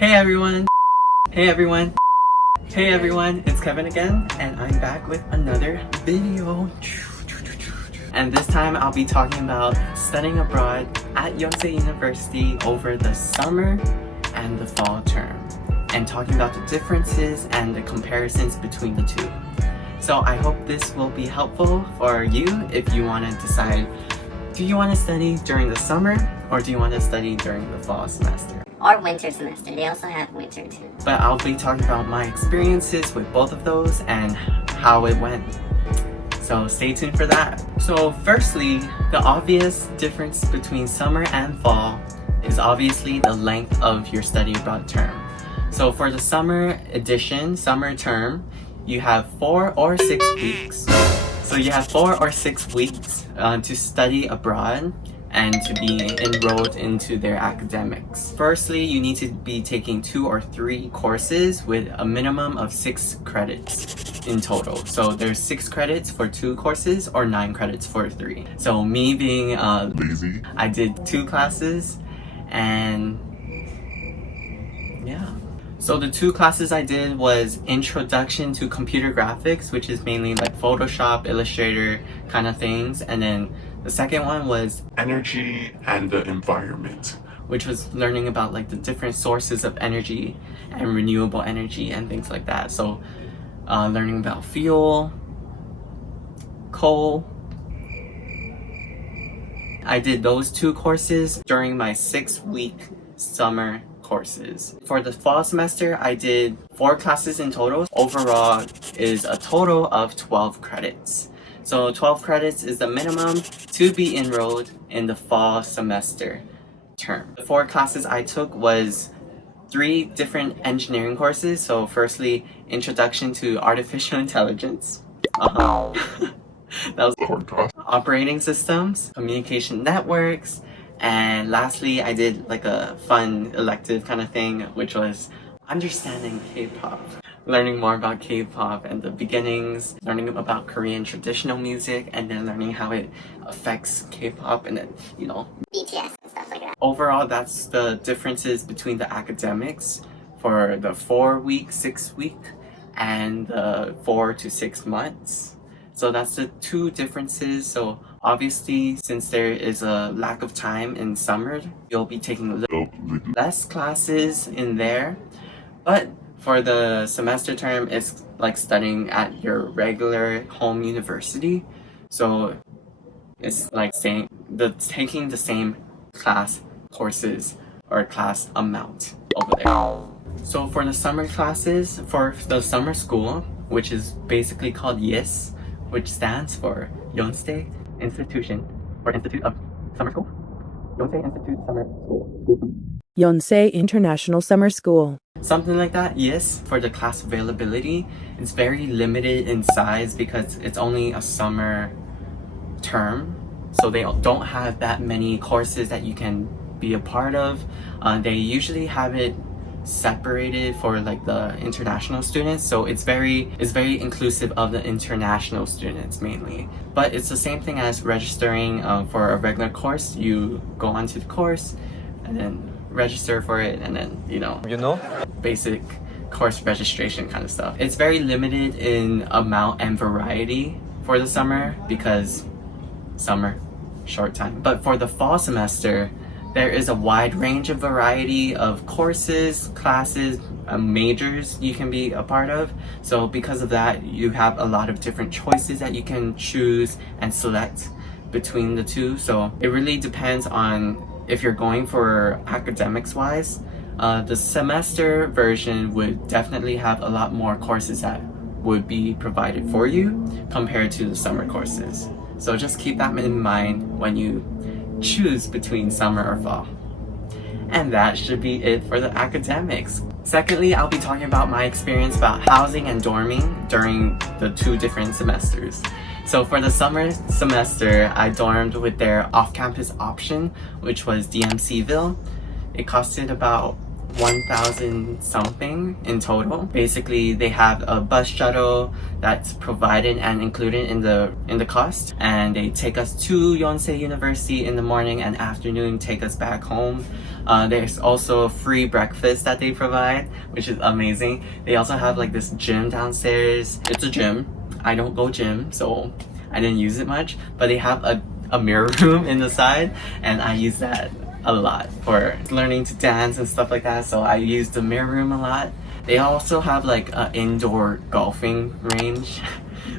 Hey everyone! Hey everyone! Hey everyone! It's Kevin again, and I'm back with another video. And this time I'll be talking about studying abroad at Yonsei University over the summer and the fall term, and talking about the differences and the comparisons between the two. So I hope this will be helpful for you if you want to decide, do you want to study during the summer or do you want to study during the fall semester? Or winter semester. They also have winter too. But I'll be talking about my experiences with both of those and how it went. So stay tuned for that. So firstly, the obvious difference between summer and fall is obviously the length of your study abroad term. So for the summer edition, summer term, you have 4 or 6 weeks. So you have 4 or 6 weeks to study abroad and to be enrolled into their academics. Firstly, you need to be taking 2 or 3 courses with a minimum of 6 credits in total. So there's 6 credits for 2 courses or 9 credits for 3. So me being lazy, I did 2 classes and yeah. So the 2 classes I did was Introduction to Computer Graphics, which is mainly like Photoshop, Illustrator kind of things, and then the second one was Energy and the Environment, which was learning about like the different sources of energy and renewable energy and things like that. So learning about fuel, coal. I did those 2 courses during my 6-week summer courses. For the fall semester, I did 4 classes in total. Overall is a total of 12 credits. So 12 credits is the minimum to be enrolled in the fall semester term. The 4 classes I took was 3 different engineering courses. So firstly, Introduction to Artificial Intelligence. That was operating systems, communication networks, and lastly, I did like a fun elective kind of thing, which was understanding K-pop. Learning more about K-pop and the beginnings, learning about Korean traditional music, and then learning how it affects K-pop and then, you know, BTS and stuff like that. Overall, that's the differences between the academics for the 4-week, 6-week, and the 4 to 6 months. So that's the 2 differences. So obviously, since there is a lack of time in summer, you'll be taking a little less classes in there. But for the semester term, it's like studying at your regular home university. So it's like taking the same class courses or class amount over there. So for the summer classes, for the summer school, which is basically called YISS, which stands for Yonsei Institution or Institute of Summer School. Yonsei Institute Summer School. Yonsei International Summer School. Something like that, yes. For the class availability, it's very limited in size because it's only a summer term. So they don't have that many courses that you can be a part of. They usually have it separated for like the international students, so it's very inclusive of the international students mainly. But it's the same thing as registering for a regular course. You go onto the course and then register for it, and then you know basic course registration kind of stuff. It's very limited in amount and variety for the summer because summer, short time. But for the fall semester, there is a wide range of variety of courses, classes, majors you can be a part of. So because of that, you have a lot of different choices that you can choose and select between the 2. So it really depends on if you're going for academics wise. The semester version would definitely have a lot more courses that would be provided for you compared to the summer courses. So just keep that in mind when you choose between summer or fall. And that should be it for the academics. Secondly, I'll be talking about my experience about housing and dorming during the 2 different semesters. So for the summer semester, I dormed with their off-campus option, which was DMCville. It costed about 1,000 something in total. Basically, they have a bus shuttle that's provided and included in the cost, and they take us to Yonsei University in the morning and afternoon, take us back home. There's also free breakfast that they provide, which is amazing. They also have like this gym downstairs. It's a gym. I don't go gym, so I didn't use it much, but they have a mirror room in the side, and I use that a lot for learning to dance and stuff like that, so I use the mirror room a lot. They also have like an indoor golfing range,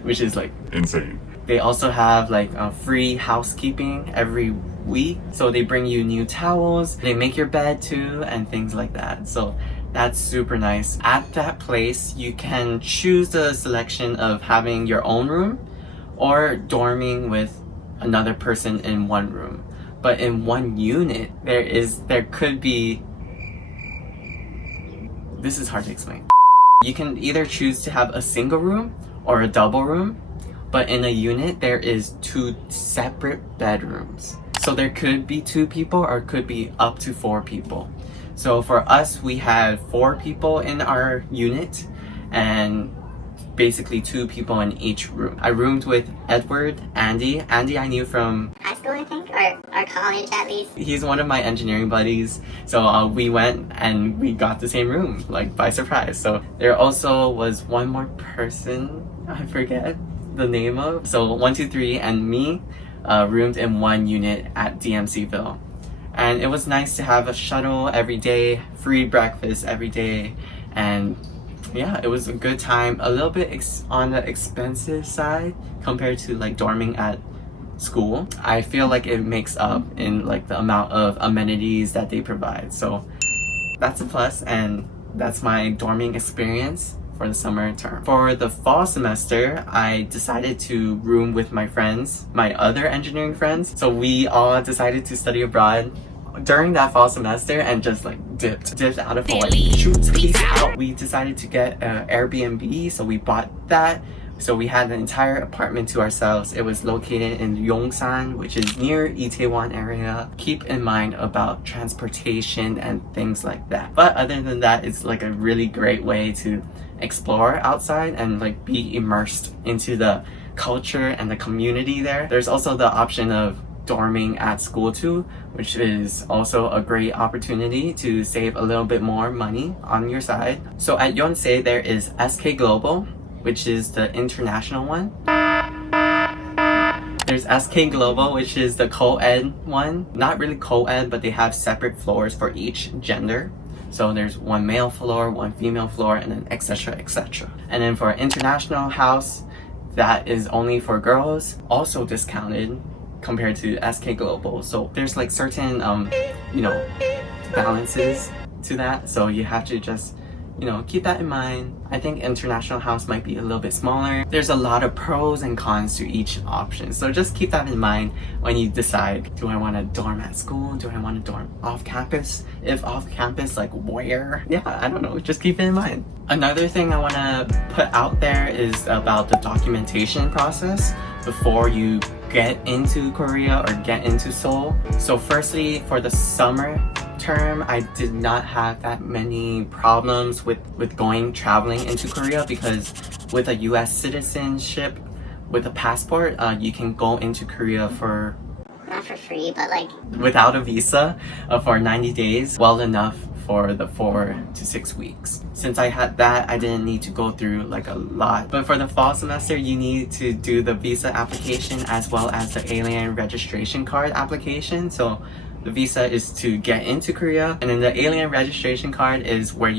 which is like Insane. they also have like free housekeeping every week, so they bring you new towels, they make your bed too, and things like that. So that's super nice. At that place, you can choose the selection of having your own room or dorming with another person in one room. But in one unit, there could be, this is hard to explain. You can either choose to have a single room or a double room, but in a unit, there is 2 separate bedrooms. So there could be 2 people or could be up to 4 people. So for us, we had 4 people in our unit and basically 2 people in each room. I roomed with Edward, Andy. Andy I knew from High school, I think, or college at least. he's one of my engineering buddies, so we went and we got the same room, like by surprise. So there also was one more person I forget the name of. So 123 and me roomed in one unit at DMCville, and it was nice to have a shuttle every day, free breakfast every day, and yeah, it was a good time. A little bit on the expensive side compared to like dorming at school. I feel like it makes up in like the amount of amenities that they provide. So that's a plus, and that's my dorming experience for the summer term. For the fall semester, I decided to room with my friends, my other engineering friends. So we all decided to study abroad during that fall semester and just like dipped out of Hawaii. Shoot, peace out. We decided to get an Airbnb, so we bought that. So we had the entire apartment to ourselves. It was located in Yongsan, which is near Itaewon area. Keep in mind about transportation and things like that. But other than that, it's like a really great way to explore outside and like be immersed into the culture and the community there. There's also the option of dorming at school too, which is also a great opportunity to save a little bit more money on your side. So at Yonsei, there is SK Global, which is the international one. There's SK Global, which is the co-ed one. Not really co-ed, but they have separate floors for each gender. So there's one male floor, one female floor, and then etc, etc. And then for international house, that is only for girls, also discounted compared to SK Global. So there's like certain balances to that, so you have to just keep that in mind. I think international house might be a little bit smaller. There's a lot of pros and cons to each option, so just keep that in mind when you decide, do I want to dorm at school, do I want to dorm off campus? If off campus, like where? Yeah, I don't know, just keep it in mind. Another thing I want to put out there is about the documentation process before you get into Korea or get into Seoul. So firstly, for the summer term, I did not have that many problems with traveling into Korea, because with a US citizenship, with a passport, you can go into Korea for Not for free, but like without a visa for 90 days, well enough for the 4 to 6 weeks. Since I had that, I didn't need to go through like a lot. But for the fall semester, you need to do the visa application as well as the alien registration card application. So the visa is to get into Korea, and then the alien registration card is where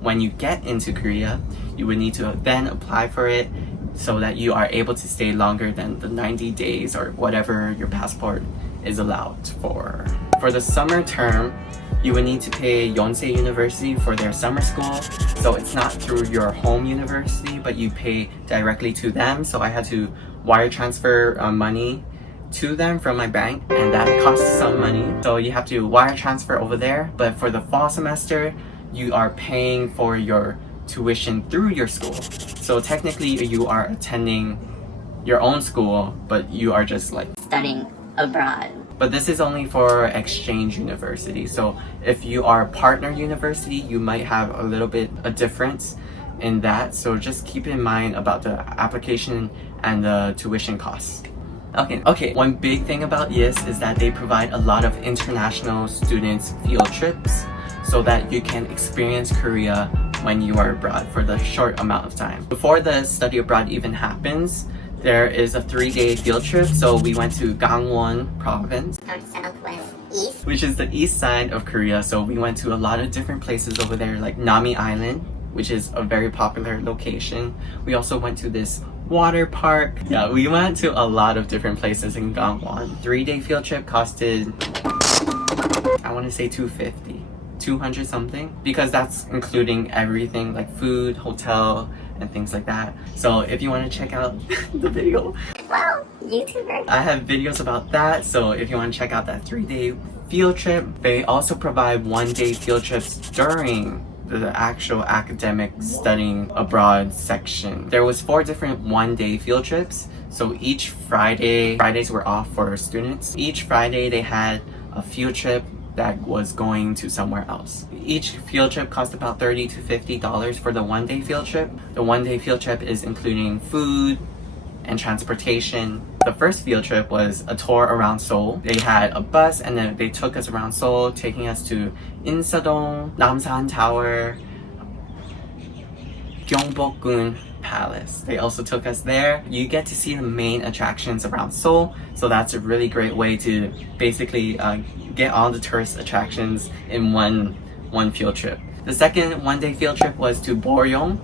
when you get into Korea, you would need to then apply for it so that you are able to stay longer than the 90 days or whatever your passport is allowed for. For the summer term, you would need to pay Yonsei University for their summer school. So it's not through your home university, but you pay directly to them. So I had to wire transfer money to them from my bank, and that costs some money. So you have to wire transfer over there. But for the fall semester, you are paying for your tuition through your school. So technically you are attending your own school, but you are just like studying abroad. But this is only for exchange university. So if you are a partner university, you might have a little bit a difference in that. So just keep in mind about the application and the tuition costs. Okay, one big thing about YISS is that they provide a lot of international students field trips so that you can experience Korea when you are abroad for the short amount of time. Before the study abroad even happens, there is a 3-day field trip. So we went to Gangwon province, Southwest East. which is the east side of Korea. So we went to a lot of different places over there, like Nami Island, which is a very popular location. We also went to this water park. Yeah, we went to a lot of different places in Gangwon. 3-day field trip costed, I want to say 200 something, because that's including everything like food, hotel, and things like that. So if you want to check out the video, Well, YouTuber. I have videos about that. So if you want to check out that 3-day field trip, they also provide 1-day field trips during the actual academic studying abroad section. There was 4 different 1-day field trips. So each Fridays were off for students. Each Friday they had a field trip that was going to somewhere else. Each field trip cost about $30 to $50 for the 1-day field trip. The 1-day field trip is including food and transportation. The first field trip was a tour around Seoul. They had a bus and then they took us around Seoul, taking us to Insadong, Namsan Tower, Gyeongbokgung Palace. They also took us there. You get to see the main attractions around Seoul, so that's a really great way to basically get all the tourist attractions in one field trip. The second 1-day field trip was to Boryong,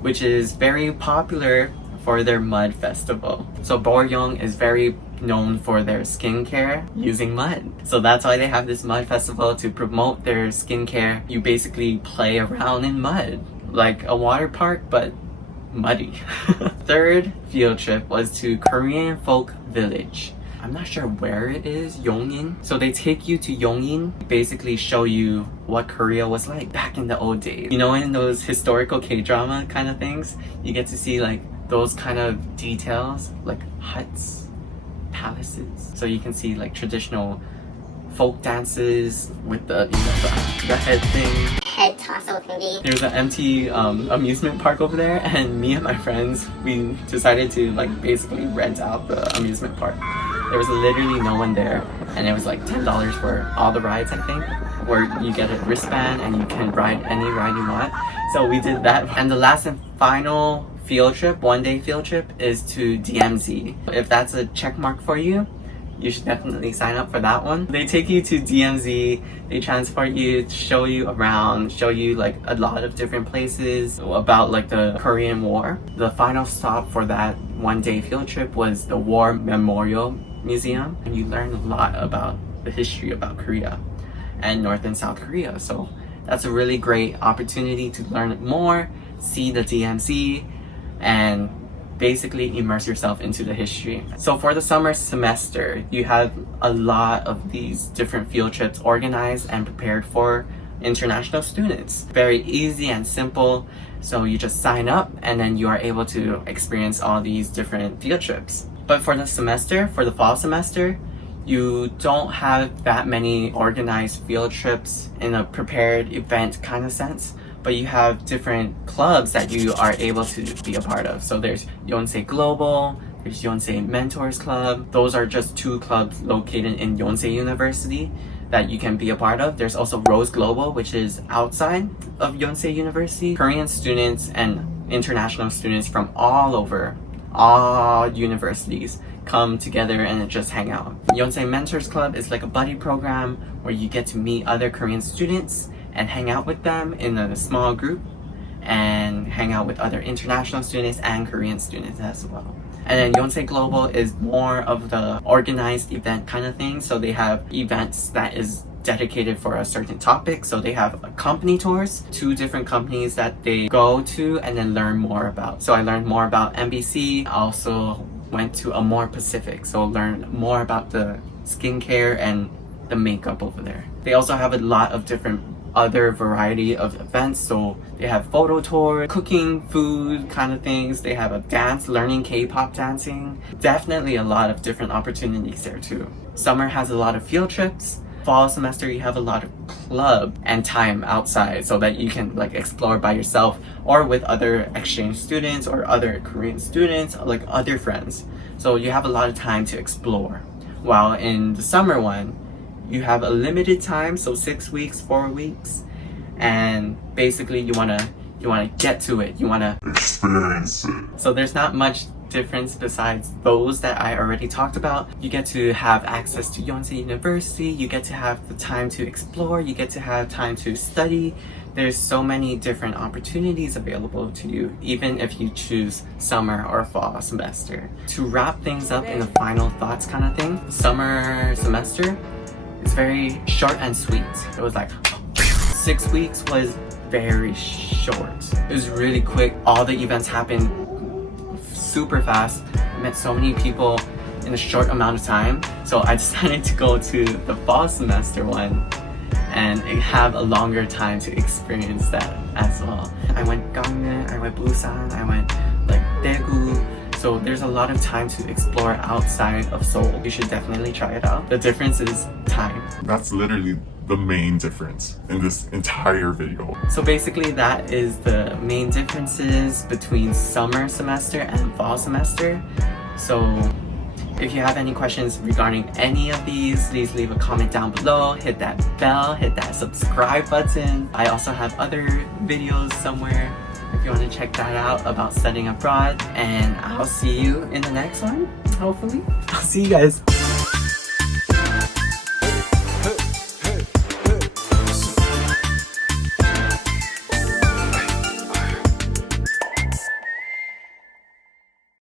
which is very popular for their mud festival. So Boryong is very known for their skincare using mud. So that's why they have this mud festival to promote their skincare. You basically play around in mud, like a water park, but muddy. Third field trip was to Korean Folk Village. I'm not sure where it is, Yongin. So they take you to Yongin, basically show you what Korea was like back in the old days. You know, in those historical K-drama kind of things, you get to see like those kind of details, like huts, palaces. So you can see like traditional folk dances with the, you know, the head thing. Head tossle thingy. There's an empty amusement park over there, and me and my friends, we decided to like basically rent out the amusement park. There was literally no one there, and it was like $10 for all the rides, I think, where you get a wristband and you can ride any ride you want. So we did that. And the last and final field trip, 1-day field trip, is to DMZ. If that's a check mark for you, you should definitely sign up for that one. They take you to DMZ, they transport you, show you around, show you like a lot of different places about like the Korean War. The final stop for that 1-day field trip was the War Memorial Museum, and you learn a lot about the history about Korea and North and South Korea. So that's a really great opportunity to learn more, see the DMZ, and basically immerse yourself into the history. So for the summer semester, you have a lot of these different field trips organized and prepared for international students. Very easy and simple. So you just sign up and then you are able to experience all these different field trips. But for the semester, for the fall semester, you don't have that many organized field trips in a prepared event kind of sense, but you have different clubs that you are able to be a part of. So there's Yonsei Global, there's Yonsei Mentors Club. Those are just 2 clubs located in Yonsei University that you can be a part of. There's also Rose Global, which is outside of Yonsei University. Korean students and international students from all over, all universities come together and just hang out. Yonsei Mentors Club is like a buddy program where you get to meet other Korean students and hang out with them in a small group and hang out with other international students and Korean students as well. And then Yonsei Global is more of the organized event kind of thing. So they have events that is dedicated for a certain topic. So they have company tours, 2 different companies that they go to and then learn more about. So I learned more about MBC. I also went to Amore Pacific, so learned more about the skincare and the makeup over there. They also have a lot of different other variety of events. So they have photo tour, cooking, food kind of things. They have a dance, learning K-pop dancing. Definitely a lot of different opportunities there too. Summer has a lot of field trips. Fall semester, you have a lot of club and time outside so that you can like explore by yourself or with other exchange students or other Korean students, like other friends. So you have a lot of time to explore. While in the summer one, you have a limited time, so 6 weeks, 4 weeks, and basically you wanna get to it. You wanna Experience it. So there's not much difference besides those that I already talked about. You get to have access to Yonsei University, you get to have the time to explore, you get to have time to study. There's so many different opportunities available to you, even if you choose summer or fall semester. To wrap things up in the final thoughts kind of thing, summer semester is very short and sweet. It was like 6 weeks was very short. It was really quick. All the events happened super fast. I met so many people in a short amount of time. So I decided to go to the fall semester one and have a longer time to experience that as well. I went Gangneung, I went Busan, I went like Daegu. So there's a lot of time to explore outside of Seoul. You should definitely try it out. The difference is time. That's literally the main difference in this entire video. So basically that is the main differences between summer semester and fall semester. So if you have any questions regarding any of these, please leave a comment down below, hit that bell, hit that subscribe button. I also have other videos somewhere if you want to check that out about studying abroad, and I'll see you in the next one, hopefully. I'll see you guys.